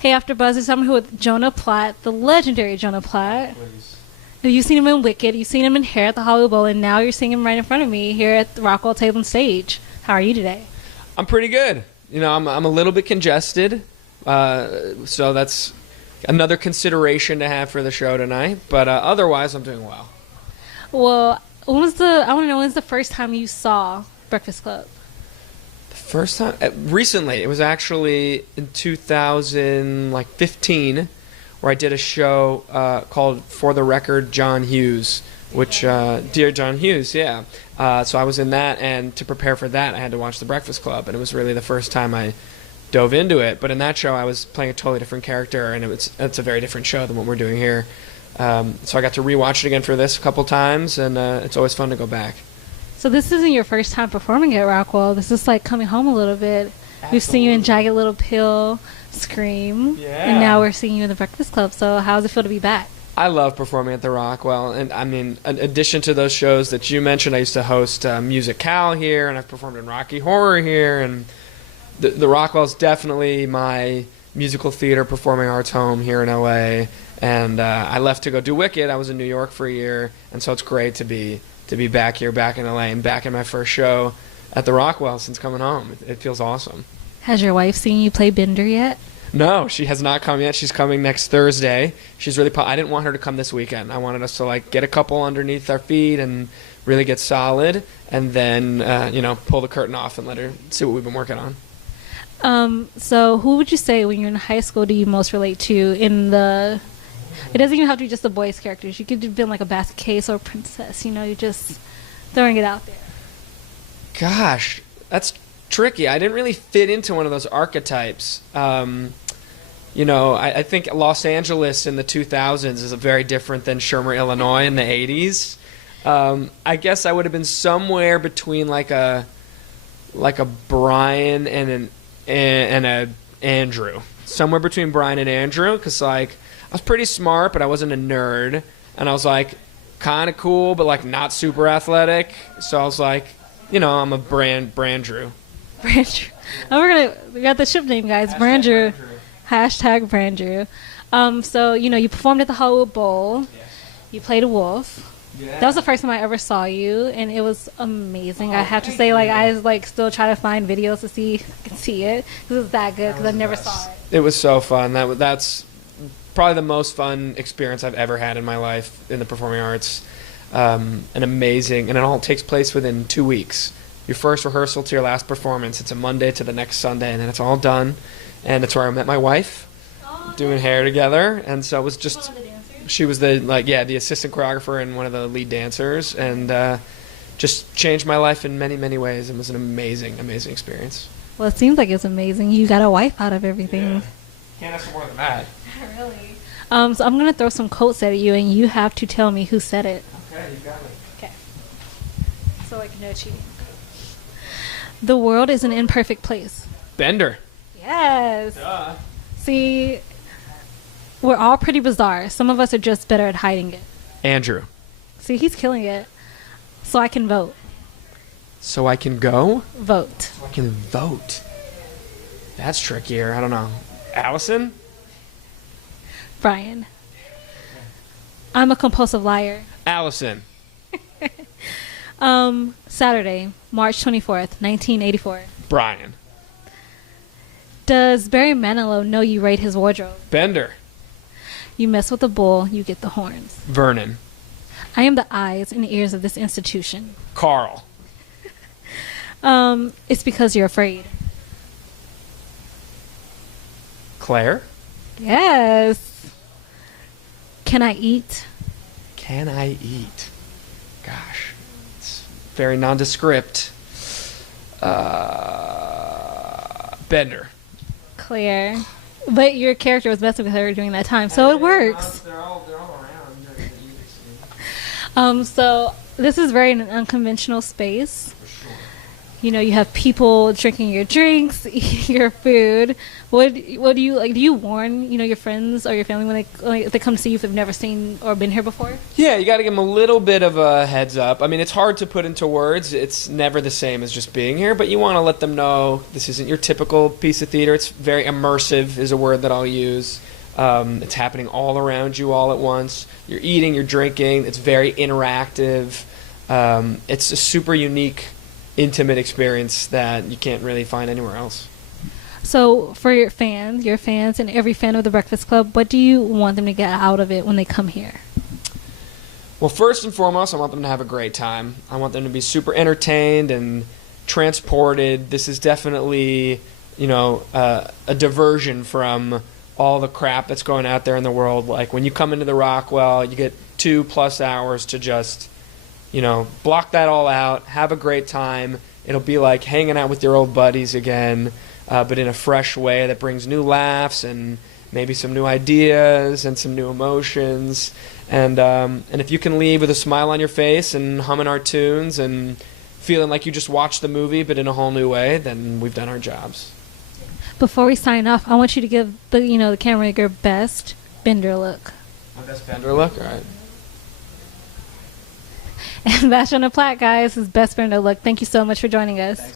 Hey, AfterBuzz, I'm here with Jonah Platt, the legendary Jonah Platt. Please. You've seen him in Wicked, you've seen him in Hair at the Hollywood Bowl, and now you're seeing him right in front of me here at the Rockwell Table and Stage. How are you today? I'm pretty good. You know, I'm a little bit congested, so that's another consideration to have for the show tonight. But otherwise, I'm doing well. Well, I want to know, when's the first time you saw Breakfast Club? The first time, recently, it was actually in 2015, where I did a show called For the Record, John Hughes, which, Dear John Hughes, yeah. So I was in that, and to prepare for that, I had to watch The Breakfast Club, and it was really the first time I dove into it. But in that show, I was playing a totally different character, and it's a very different show than what we're doing here. So I got to rewatch it again for this a couple times, and it's always fun to go back. So this isn't your first time performing at Rockwell. This is like coming home a little bit. Absolutely. We've seen you in Jagged Little Pill, Scream, and now we're seeing you in The Breakfast Club. So how does it feel to be back? I love performing at the Rockwell, and I mean, in addition to those shows that you mentioned, I used to host Musical here, and I've performed in Rocky Horror here, and the Rockwell is definitely my musical theater performing arts home here in LA. And I left to go do Wicked. I was in New York for a year, and so it's great to be back here, back in LA, and back in my first show at the Rockwell since coming home. It feels awesome. Has your wife seen you play Bender yet? No, she has not come yet. She's coming next Thursday. She's really. I didn't want her to come this weekend. I wanted us to like get a couple underneath our feet and really get solid, and then pull the curtain off and let her see what we've been working on. So who would you say when you're in high school do you most relate to in the? It doesn't even have to be just the boys' characters. You could have been like a basket case or a princess. You know, you're just throwing it out there. Gosh, that's tricky. I didn't really fit into one of those archetypes. I think Los Angeles in the 2000s is very different than Shermer, Illinois in the 80s. I guess I would have been somewhere between like a Brian and a Andrew. Somewhere between Brian and Andrew, because like I was pretty smart, but I wasn't a nerd, and I was like kind of cool, but like not super athletic. So I was like, I'm a Brandrew. Brandrew. Oh, we got the ship name, guys. Brandrew. Hashtag Brandrew. So you performed at the Hollywood Bowl. Yes. You played a wolf. Yeah. That was the first time I ever saw you, and it was amazing. I have to say, I still try to find videos to see if I can see it because it was that good because I never saw it. It was so fun. That's probably the most fun experience I've ever had in my life in the performing arts. An amazing, and it all takes place within 2 weeks. Your first rehearsal to your last performance. It's a Monday to the next Sunday, and then it's all done. And it's where I met my wife, doing hair together, and so it was just. She was the assistant choreographer and one of the lead dancers, and just changed my life in many, many ways. It was an amazing, amazing experience. Well, it seems like it's amazing. You got a wife out of everything. Yeah. Can't ask for more than that. Really? So I'm going to throw some quotes at you, and you have to tell me who said it. Okay, you got me. Okay. So I can know cheating. The world is an imperfect place. Bender. Yes. Duh. See, we're all pretty bizarre. Some of us are just better at hiding it. Andrew. See, he's killing it. So I can vote. So I can go? Vote. So I can vote. That's trickier. I don't know. Allison? Brian. I'm a compulsive liar. Allison. Saturday, March 24th, 1984. Brian. Does Barry Manilow know you raid his wardrobe? Bender. You mess with the bull, you get the horns. Vernon. I am the eyes and ears of this institution. Carl. It's because you're afraid. Claire. Yes. Can I eat? Can I eat? Gosh. It's very nondescript. Bender. Claire. But your character was messing with her during that time, so it works. They're all around during the evening scene. So this is very an unconventional space. For sure. You know, you have people drinking your drinks, eating your food. What do you like? Do you warn, your friends or your family when if they come to see you if they've never seen or been here before? Yeah, you got to give them a little bit of a heads up. I mean, it's hard to put into words. It's never the same as just being here, but you want to let them know this isn't your typical piece of theater. It's very immersive is a word that I'll use. It's happening all around you all at once. You're eating, you're drinking. It's very interactive. It's a super unique, intimate experience that you can't really find anywhere else. So for your fans and every fan of The Breakfast Club, what do you want them to get out of it when they come here? Well, first and foremost, I want them to have a great time. I want them to be super entertained and transported. This is definitely, a diversion from all the crap that's going out there in the world. Like when you come into the Rockwell, you get 2+ hours to just block that all out, have a great time. It'll be like hanging out with your old buddies again, but in a fresh way that brings new laughs and maybe some new ideas and some new emotions. And if you can leave with a smile on your face and humming our tunes and feeling like you just watched the movie but in a whole new way, then we've done our jobs. Before we sign off, I want you to give the camera your best Bender look. My best Bender look? All right. And that's Jonah Platt, guys, his best friend to look. Thank you so much for joining us. Thanks.